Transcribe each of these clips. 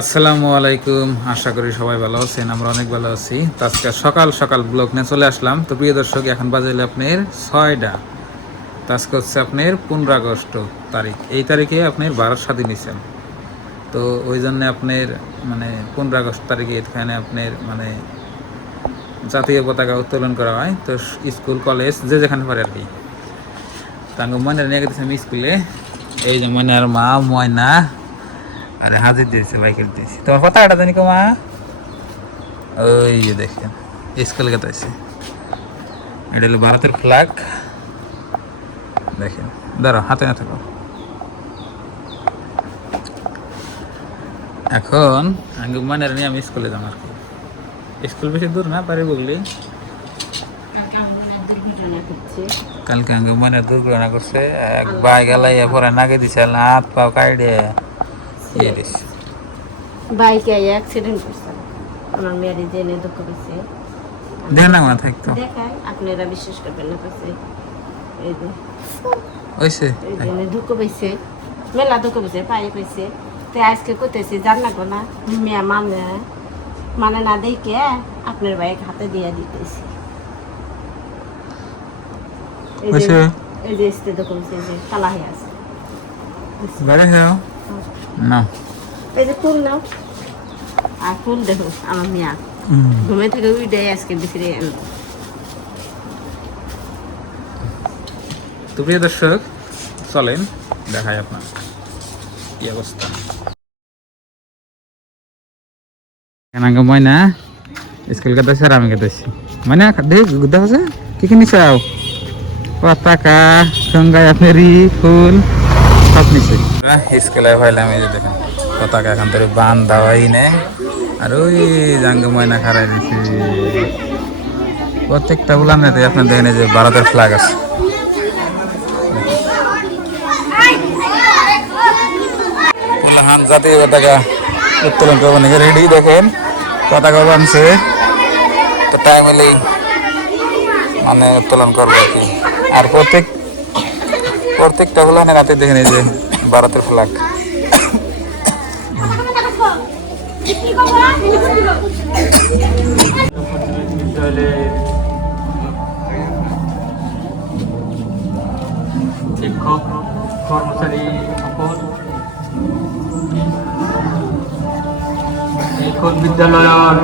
আসসালামু আলাইকুম। আশা করি সবাই ভালো আছেন, আমরা অনেক ভালো আছি। তো আজকে সকাল সকাল ব্লগ নিয়ে চলে আসলাম। তো প্রিয় দর্শক, এখন বাজাইলে আপনার ছয়টা। তো আজকে হচ্ছে আপনার পনেরো আগস্ট তারিখ। এই তারিখে আপনার ভারত স্বাধীন নিয়েছেন তো ওই জন্য আপনার মানে পনেরো আগস্ট তারিখে এখানে আপনার মানে জাতীয় পতাকা উত্তোলন করা হয়। তো স্কুল, কলেজ, যে যেখানে পারে আর কি। তাঙ্গ ময়নার নিয়ে গেছে আমি স্কুলে। এই যে ময়নার মা, ময়না। আরে হাজির দিয়েছে বাইকের দিয়েছি। তোমার পতাকাটা জানি কো মা। ওই যে দেখেন স্কুল গেছে এটা হলো ভারতের ফ্ল্যাগ দেখেন দাঁড়াও হাতে না থাকো। এখন আঙ্গু মানের নিয়ে আমি স্কুলে যাব আর কি। স্কুল বেশি দূর না পারি বললি কালকে আঙ্গু মানের দুর্ঘটনা করছে এক বাই গেলাই পরে নাগে দিছে হাত পাও কাইডে। ইয়ে বাইকে অ্যাক্সিডেন্ট করছে। আমার মেয়ের জেনে দুঃখ পেয়েছে না থাকতো। দেখায় আপনারা বিশ্বাস করবেন না এই যে। এই দুঃখ পেয়েছে মেলা দুঃখ পেয়েছে পায়ে পেয়েছে তো আজকে করতেছি জান লাগবো না মেয়ে মানে মানে না দেখে আপনার বাইক হাতে দিয়ে দিতেছি। এই যে এই যে কালা হয়ে আছে। না। এই যে ফুল নাও। আর ফুল দেখো আমার মেয়া। ঘুমে থেকে উঠে আজকে বিক্রি আনলো তো প্রিয় দর্শক চলেন দেখাই আপনার কি অবস্থা। কেনাঙ্গ ময়না? স্কুল কাটাইছে আর আমি কাটাইছি মানে দেখ আছে? কি কি নিচাও পতাকা আপনারই ফুল সব স্কুলে ভাইলাম যে দেখেন, পতাকা এখান বান দেওয়াই নে আর ওই জাঙ্গ ময়না খারাই দিছি প্রত্যেকটা বুলামে আপনার দেখেন যে ভারতের ফ্ল্যাগ আছে। পতাকা উত্তোলন করব নাকি? রেডি দেখেন, পতাকা বানছে তো টাইম এলেই মানে উত্তোলন করব আর কি। আর প্রত্যেক প্রত্যেকটা হলো রাতে দেখেন এই যে ভারতের ফ্ল্যাগ। বিদ্যালয়ের শিক্ষক কর্মচারী সকল। এখন বিদ্যালয়ৰ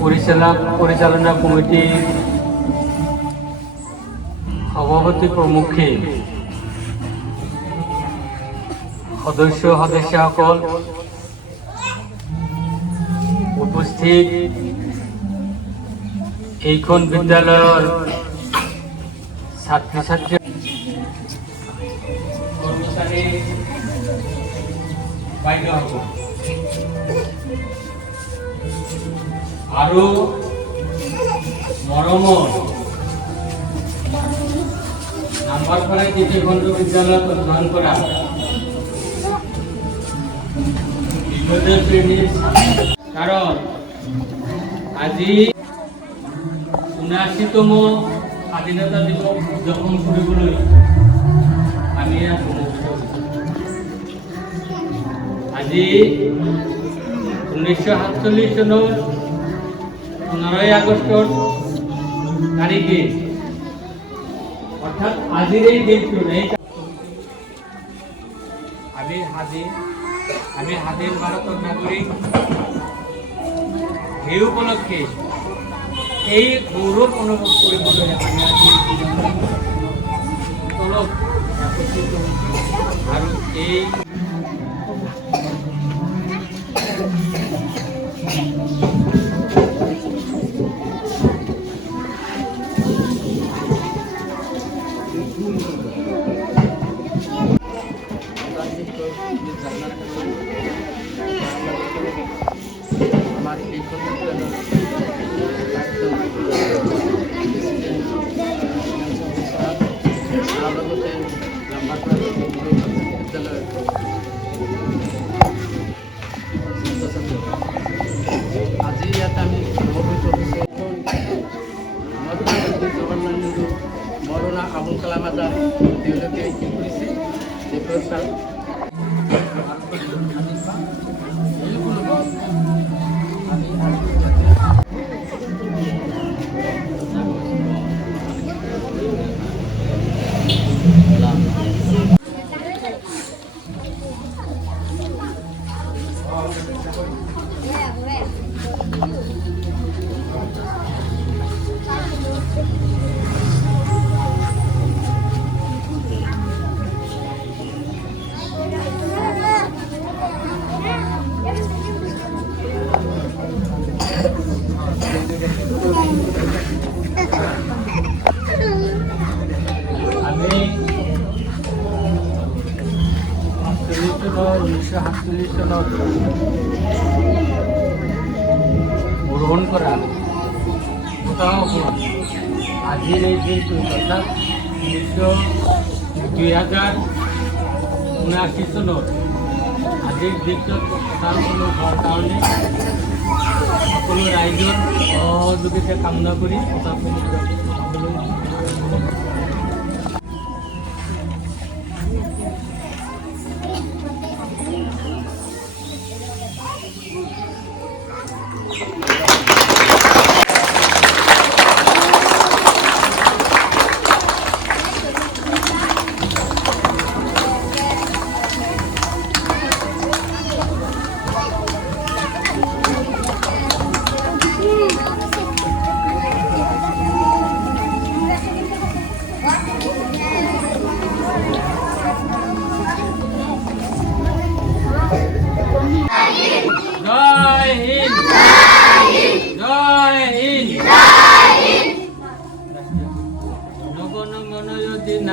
পৰিচালনা পৰিচালনা কমিটিৰ সভাপতি প্ৰমুখে সদস্য সদস্যসকল উপস্থিত এইখন বিদ্যালয়ৰ ছাত্ৰ ছাত্ৰী কৰ্মচাৰী বাইদেউসকল আৰু মৰমৰ নাম্বাৰ পৰাই কেইখন বিদ্যালয়ত অধ্যয়ন কৰা বিনোদন প্ৰেমী কাৰণ আজি ঊনাশীতম স্বাধীনতা দিৱস উদযাপন কৰিবলৈ আমি। আজি ঊনৈছশ সাতচল্লিছ চনৰ পোন্ধৰই আগষ্টৰ তাৰিখে, অৰ্থাৎ আজিৰ এই দিনটোত, এই আমি হাজিৰ আমি হাতের ভারতের নাগরিক এই উপলক্ষে এই গৌরব অনুভব অনুভৱ বলে আমি আজকে আৰু এই আমার এই আজি ইয়াত আমি জৱাহৰলাল নেহৰু আবুল কালাম আজাদ তেওঁলোকে কি কৰিছে 感じ জন গ্রহণ করা কোথাও আজির এই দিনটি অর্থাৎ উনিশশো দুই হাজার উনআশি সনত আজির দিনটোত তাৰ কোনো কারণে সকলো ৰাইজৰ সহযোগিতা কামনা কৰি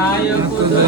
ನಾಯಕುದು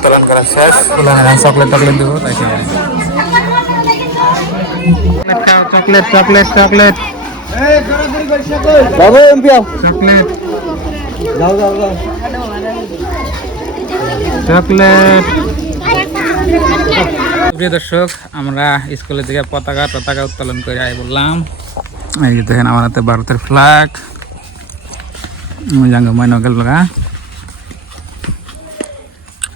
উত্তোলন করা শেষ চকলেট টকলেট দেবো তাই chocolate chocolate chocolate chocolate chocolate প্রিয় দর্শক আমরা স্কুলে থেকে পতাকা পতাকা উত্তোলন করে আই বললাম। এই যে দেখেন আমার হাতে ভারতের ফ্ল্যাগ জাঙ্গ গেল